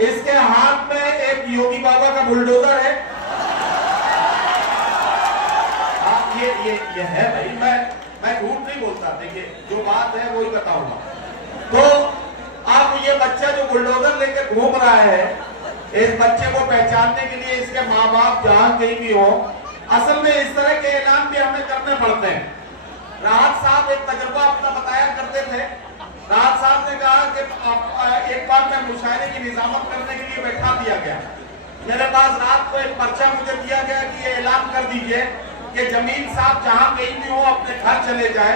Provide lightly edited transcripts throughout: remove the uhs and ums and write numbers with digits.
इसके हाथ में एक योगी बाबा का बुलडोजर है। ये है भाई, मैं झूठ नहीं बोलता। देखिए जो बात है वही बताऊंगा। तो अब ये बच्चा जो बुलडोजर लेकर घूम रहा है, इस बच्चे को पहचानने के लिए इसके माँ बाप जहां कहीं भी हो, असल में इस तरह के ऐलान भी हमें करने पड़ते हैं। राहत साहब एक तजुर्बा अपना बताया करते थे। राहत साहब ने कहा कि एक बार मैं मुशायरे की निजामत करने के लिए बैठा दिया गया। मेरे पास रात को एक पर्चा मुझे दिया गया कि ये ऐलान कर दीजिए कि जमील साहब जहां कहीं भी हो अपने घर चले जाए,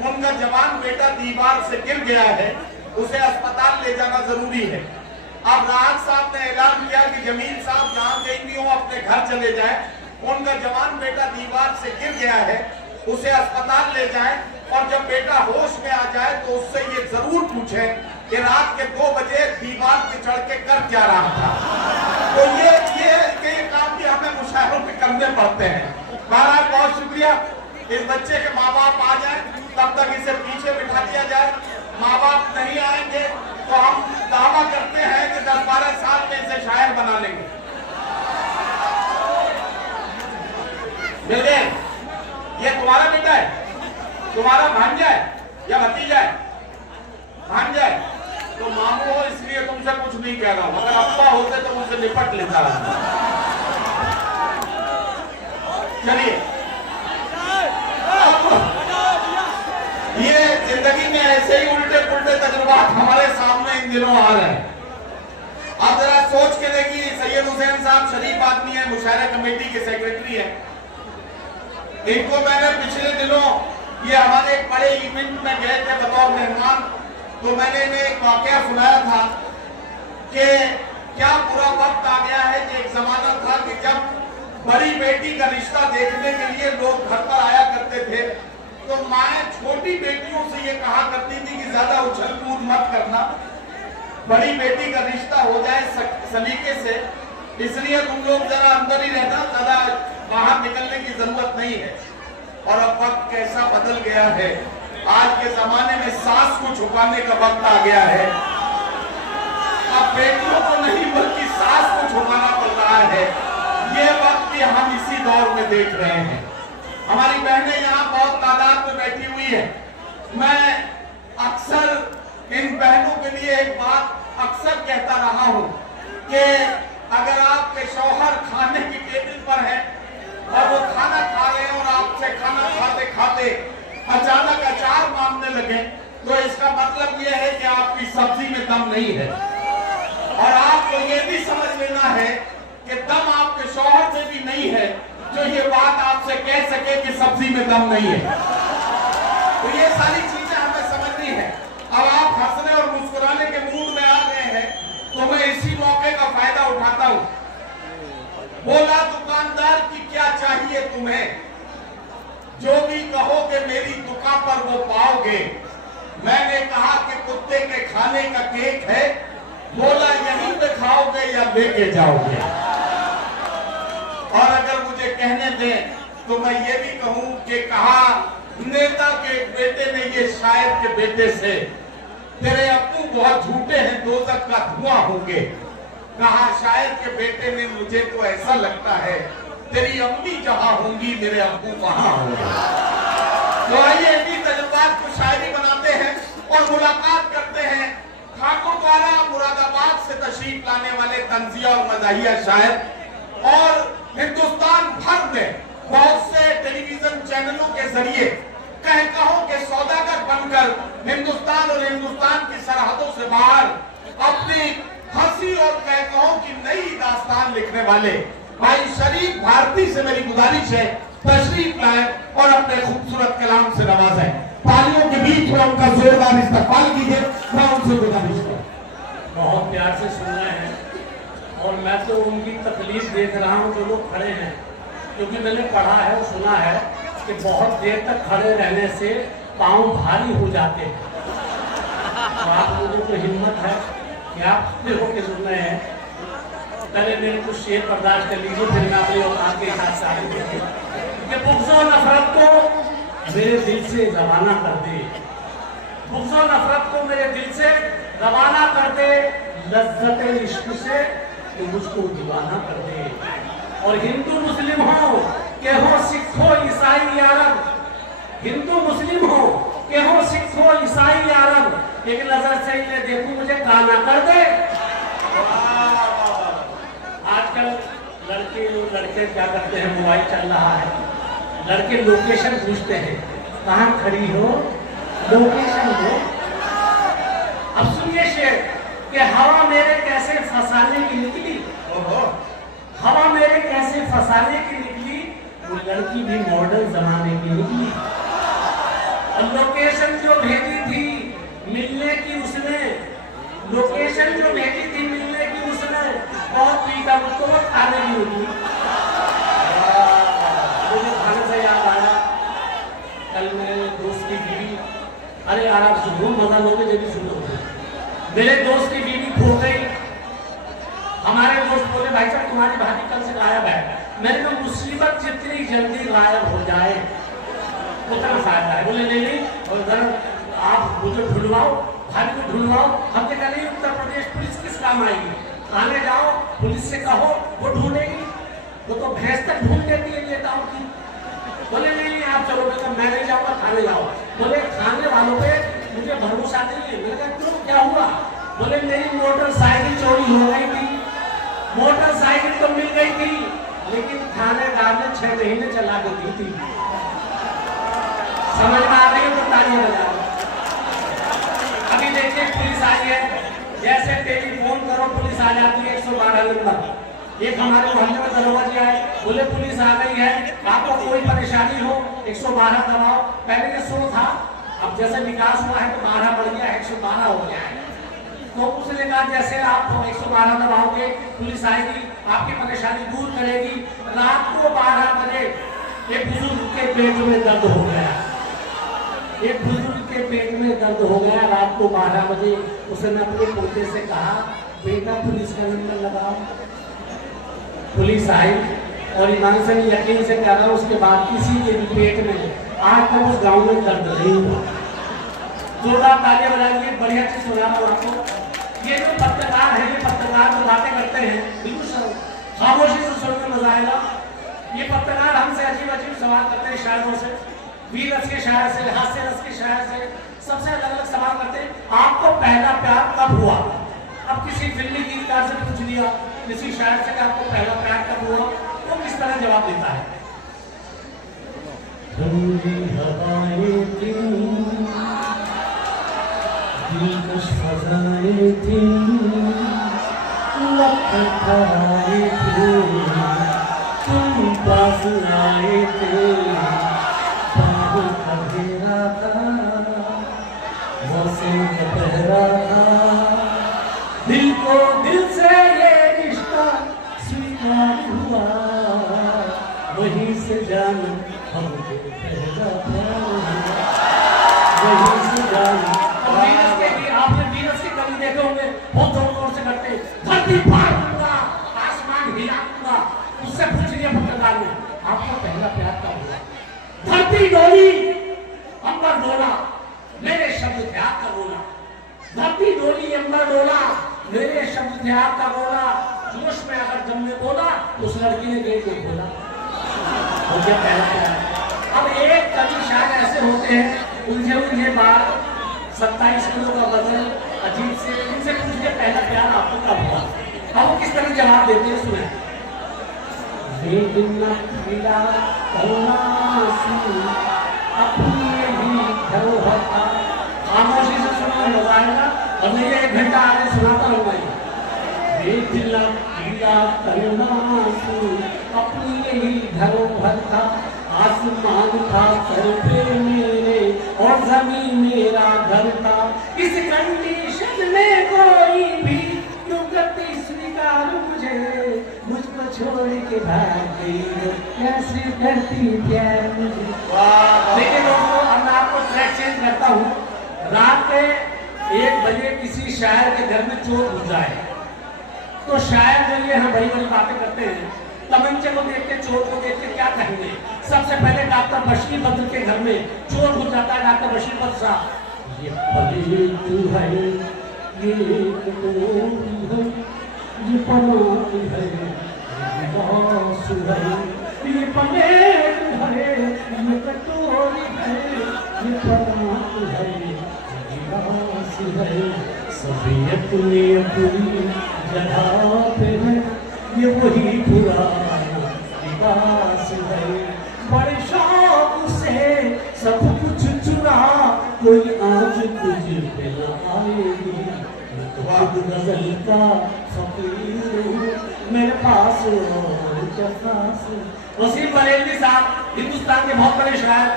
उनका जवान बेटा दीवार से गिर गया है, उसे अस्पताल ले जाना जरूरी है। अब राहत साहब ने ऐलान किया कि जमील साहब जहां कहीं भी हो अपने घर चले जाए, उनका जवान बेटा दीवार से गिर गया है, उसे अस्पताल ले जाए, और जब बेटा होश में आ जाए तो उससे ये जरूर पूछे कि रात के 2 बजे दीवार पे चढ़ के कर क्या रहा था। तो ये काम भी हमें मुशायरों पे करने पड़ते हैं। महाराज बहुत शुक्रिया। इस बच्चे के माँ बाप आ जाए, तब तक इसे पीछे बिठा दिया जाए। माँ बाप नहीं आएंगे तो हम दावा करते हैं कि 10-12 साल में इसे शायर बना लेंगे। मिल गए? ये तुम्हारा बेटा है, तुम्हारा भांजा है या भतीजा है? भांजा है तो मामू हो, इसलिए तुमसे कुछ नहीं कह रहा हूं। अगर अब्बा होते तो मुझसे निपट लेता रहता। चलिए, ये जिंदगी में ऐसे ही उल्टे पुल्टे तजुर्बात हमारे सामने इन दिनों आ रहे हैं। आप जरा सोच के देखिए, सैयद हुसैन साहब शरीफ आदमी है, मुशायरा कमेटी के सेक्रेटरी है। इनको मैंने पिछले दिनों ये हमारे एक बड़े इवेंट में गए थे बतौर मेहमान, तो मैंने इन्हें एक वाकया सुनाया था कि क्या बुरा वक्त आ गया है कि एक जमाना था कि जब बड़ी बेटी का रिश्ता देखने के लिए लोग घर पर आया करते थे, तो माएं छोटी बेटियों से ये कहा करती थी कि ज्यादा उछल कूद मत करना, बड़ी बेटी का रिश्ता हो जाए सलीके से, इसलिए तुम लोग जरा अंदर ही रहना, ज्यादा बाहर निकलने की जरूरत नहीं है। और अब वक्त कैसा बदल गया है, आज के जमाने में सास को छुपाने का वक्त आ गया है। अब बेटियों को नहीं बल्कि सास को छुपाना पड़ रहा है। ये वक्त भी हम इसी दौर में देख रहे हैं। हमारी बहनें यहाँ बहुत तादाद में बैठी हुई है। मैं अक्सर इन बहनों के लिए एक बात अक्सर कहता रहा हूँ कि अगर आपके शौहर खाने की टेबल पर है और वो खाना खा रहे हैं और आपसे खाना खाते खाते अचानक अचार मांगने लगे, तो इसका मतलब ये है कि आपकी सब्जी में दम नहीं है। और आपको ये भी समझ लेना है कि दम आपके शौहर में भी नहीं है जो ये बात आपसे कह सके कि सब्जी में दम नहीं है। तो ये सारी चीजें हमें समझनी है। अब आप हंसने और मुस्कुराने के मूड में आ गए हैं, तो मैं इसी मौके का फायदा उठाता हूँ। बोला दुकानदार कि क्या चाहिए तुम्हें, जो भी कहोगे मेरी दुकान पर वो पाओगे। मैंने कहा कि कुत्ते के खाने का केक है। बोला यहीं पे खाओगे या लेके जाओगे। और अगर मुझे कहने दें तो मैं ये भी कहूं कि कहा नेता के बेटे ने ये शायर के बेटे से, तेरे अप्पू बहुत झूठे हैं, दोजख का धुआं होंगे। कहा शायर के बेटे ने, मुझे तो ऐसा लगता है तेरी अम्मी जहां होंगी मेरे अब्बू वहां होंगे। तो आइए इन्हीं तजुर्बात को शायरी बनाते हैं और मुलाकात करते हैं ठाकुरद्वारा मुरादाबाद से तशरीफ लाने वाले तंजिया और मज़ाहिया शायर। और हिंदुस्तान भर में बहुत से टेलीविजन चैनलों के जरिए कहकहों के सौदागर बनकर हिंदुस्तान और हिंदुस्तान की सरहदों से बाहर अपनी हंसी और कहकहों की नई दास्तान लिखने वाले भाई शरीफ भारती से मेरी गुजारिश है, तशरीफ लाए और अपने खूबसूरत कलाम से नवाजें। तालियों के बीच में उनका जोरदार इस्तकबाल कीजिए। मैं उनसे गुजारिश करूं। बहुत प्यार से सुन रहे हैं और मैं तो उनकी तकलीफ देख रहा हूँ जो लोग खड़े हैं, क्योंकि मैंने पढ़ा है और सुना है कि बहुत देर तक खड़े रहने से पाँव भारी हो जाते हैं। तो आप लोगों को हिम्मत है कि आप खड़े होकर सुन रहे हैं। पहले मेरे कुछ शेर बर्दाश्त कर लीजिए, फिर मैं अपने औकात के हिसाब से आगे देखिए कि बुग़्ज़ और नफरत को मेरे दिल से रवाना कर दे, बुग़्ज़ और नफरत को मेरे दिल से रवाना कर दे। लज्जत इश्क से तो मुझको दीवाना कर दे। और हिंदू मुस्लिम हो के हो सिख हो ईसाई अरब, हिंदू मुस्लिम हो के हो सिख हो ईसाई अरब, एक नजर से इन्हें देखूं मुझे काना कर दे। आजकल लड़के क्या करते हैं, मोबाइल चल रहा है, लड़के लोकेशन पूछते हैं, कहाँ खड़ी हो, लोकेशन दो। अब सुनिए शेर कि हवा मेरे कैसे फसाने की निकली, हवा मेरे कैसे फसाने की निकली, वो लड़की भी मॉडर्न जमाने की निकली। और लोकेशन जो भेजी थी मिलने की उसने, लोकेशन जो भेजी थी मिलने की उसने, और पीटा मुझको वो खाने की निकली। मुझे खाने से याद आया, कल मेरे दोस्त की बीवी, अरे यार आप सुनो, मजा लोगे जब भी सुनो। मेरे दोस्त की बीवी खो गई। हमारे दोस्त बोले भाई साहब तुम्हारी भाभी कल से गायब है। मैंने कहा मुसीबत जितनी जल्दी गायब हो जाए उतना फायदा है। बोले नहीं, और अगर आप मुझे ढूंढवाओ, भाभी को ढूंढवाओ। हमने कहा नहीं, उत्तर प्रदेश पुलिस किस काम आएगी, थाने जाओ, पुलिस से कहो, वो ढूंढेगी, वो तो भैंस तक ढूंढ लेती है नेताओं की। बोले नहीं आप चलो, मैं नहीं जाऊंगा, थाने जाओ। बोले थाने वालों पे मुझे भरोसा नहीं है। मैंने कहा क्यों, क्या हुआ? बोले मेरी मोटरसाइकिल चोरी हो गई थी, मोटरसाइकिल तो मिल गई थी लेकिन थानेदार ने 6 महीने चला के दी थी। समझ में आ रही है तो तालियां बजाओ। अभी देखिए पुलिस आई है, जैसे टेलीफोन करो पुलिस आ जाती है 112 नंबर। एक हमारे मोहल्ले में दरोगा जी आए, बोले पुलिस आ गई है, आपको कोई परेशानी हो 112 दबाओ। पहले ये 100 था, अब जैसे विकास हुआ है तो 12 बढ़ गया, 112 हो गया है। तो उसने कहा जैसे आप 112 दबाओगे पुलिस आएगी, आपकी परेशानी दूर करेगी। रात को 12 बजे एक बुजुर्ग के पेट में दर्द हो गया, एक बुजुर्ग के पेट में दर्द हो गया रात को 12 बजे। उसने अपने पोते से कहा बेटा पुलिस का नंबर लगाओ। पुलिस आई और ईमान से यकीन से कह रहा हूं उसके बाद किसी के भी पेट में आज तक उस गांव में दर्द नहीं हुआ। जोरदार तालियां बजाइए, बढ़िया चीज सुना रहा हूं आपको। ये जो पत्रकार है, ये पत्रकार जो बातें करते हैं बिल्कुल खामोशी से सुनने में मजा आएगा। ये पत्रकार हमसे अजीब अजीब सवाल करते हैं, शायरों से, वीर रस के शायर से, हास्य रस के शायर से, सबसे अलग अलग सवाल करते हैं। आपको पहला प्यार कब हुआ? अब किसी फिल्मी गीतकार से पूछ लिया, किसी शायर से आपको पहला प्यार कब हुआ, वो किस तरह जवाब देता है? ठंडी हवाएं थी, दिलकश फज़ाएं थी, लपटाए थे, तुम पास आए थे, बाहों का घेरा था, मौसम दोपहरा था, दिल को दिल से ये रिश्ता स्वीकार हुआ, वहीं से जाना हमको पहला प्यार हुआ, वहीं से जाना। आपने वीरस की कवि देखे होंगे, बहुत जोर जोर से करते, धरती फाड़ दूंगा, आसमान हिला दूंगा। उससे पूछ लिया पत्रकार ने आपका पहला प्यार कब हुआ? धरती डोली, अंबर डोला, मेरे शब्द थे आपका बोला। धरती डोली, अंबर डोला, मेरे शब्द थे आपका बोला। जोश में अगर जब मैं बोला उस लड़की ने गेट नहीं खोला, हो गया पहला प्यार। अब एक कवि शायद ऐसे होते हैं उलझे उलझे बात, 27 किलो का वजन, अजीब से, इनसे पूछिए पहला प्यार आपको कब हुआ? अब वो किस तरह जवाब देते हैं सुने। खामोशी से सुनना मजा आएगा, और नहीं 1 घंटा आगे सुनाता रहूंगा। अपनी यही धरोहर था, आसमान था सर पे मेरे और जमीन मेरा घर था। इस कंडीशन में कोई भी क्यों करती स्वीकार मुझे, मुझको छोड़ के भाग गई कैसे करती प्यार मुझे। देखिए दोस्तों, अब मैं आपको ट्रैक चेंज करता हूँ। रात के 1 बजे किसी शायर के घर में चोर घुस जाए तो शायर जो ये हम बड़ी बड़ी बातें करते हैं, तमंचे को देख के, चोर को देख के क्या कहेंगे? सबसे पहले डॉक्टर बशीर बद्र के घर में चोर घुस जाता है। डॉक्टर बशीर बद्र साहब, ये पगली तू है ये कटोरी है, ये पनात है, ये गिलास है, ये प्लेट है, ये कटोरी है, ये पनात है, ये गिलास है, सभी अपनी अपनी जगह पे है, ये वही पुराना लिबास है। बड़े शौक से सब कुछ चुरा, कोई आज कुछ पे न आएगी। मैं तो खुद गजल का फकीर हूँ, मेरे पास और क्या खास। वसीम बरेलवी साहब हिंदुस्तान के बहुत बड़े शायर,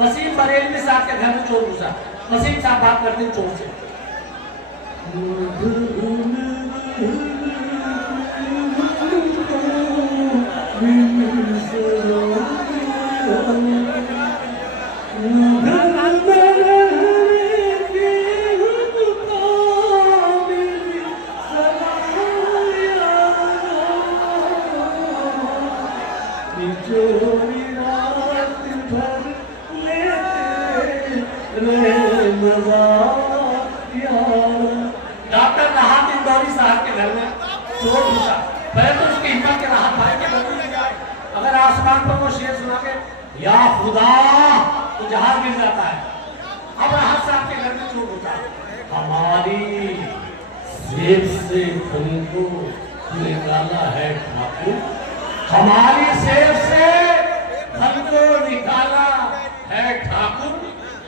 वसीम बरेलवी साहब के घर में चोर घुसा। वसीम साहब बात करते हैं चोर से। डॉक्टर राहत इंदौरी साहब के घर में चोर घुसा। पहले तो उसकी हिम्मत के राहत भाई के घर में गया। अगर आसमान पर वो शेर सुना के या खुदा तो जहाज गिर जाता है। अब राहत साहब के घर में चोर घुसा। हमारी सेब से फल को निकाला है ठाकुर, हमारी सेब से फल को निकाला है ठाकुर,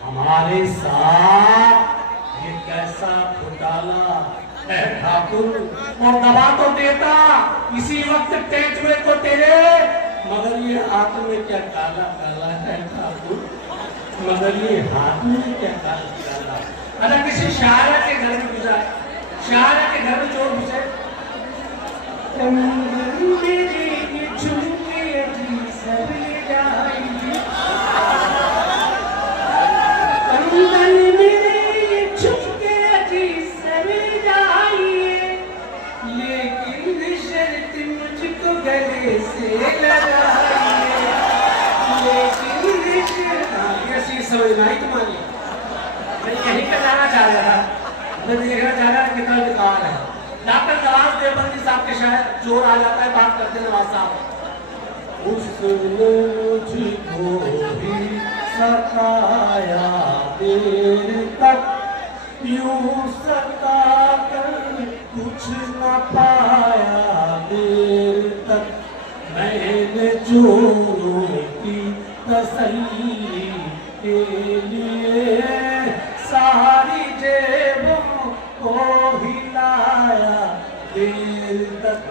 हमारे साथ ये कैसा घोटाला है ठाकुर। और दबा तो देता इसी वक्त टेंचुए को तेरे, मगर ये हाथ में क्या काला काला है ठाकुर, मगर ये हाथ में क्या काला काला। अगर किसी शायर के घर में घुसा, शायर के घर में चोर घुसे, समझ में आई तुम्हारी? मैं यही कहना चाह रहा था, मैं देखना चाह रहा था कितना बेकार है। डॉक्टर नवाज देवबंदी साहब के शायद चोर आ जाता है, बात करते हैं नवाज साहब। उसने मुझको भी सताया देर तक, यूं सता कर कुछ न पाया देर तक, मैंने चोरों की तसल्ली के लिए सारी जेबों को हिलाया देर तक।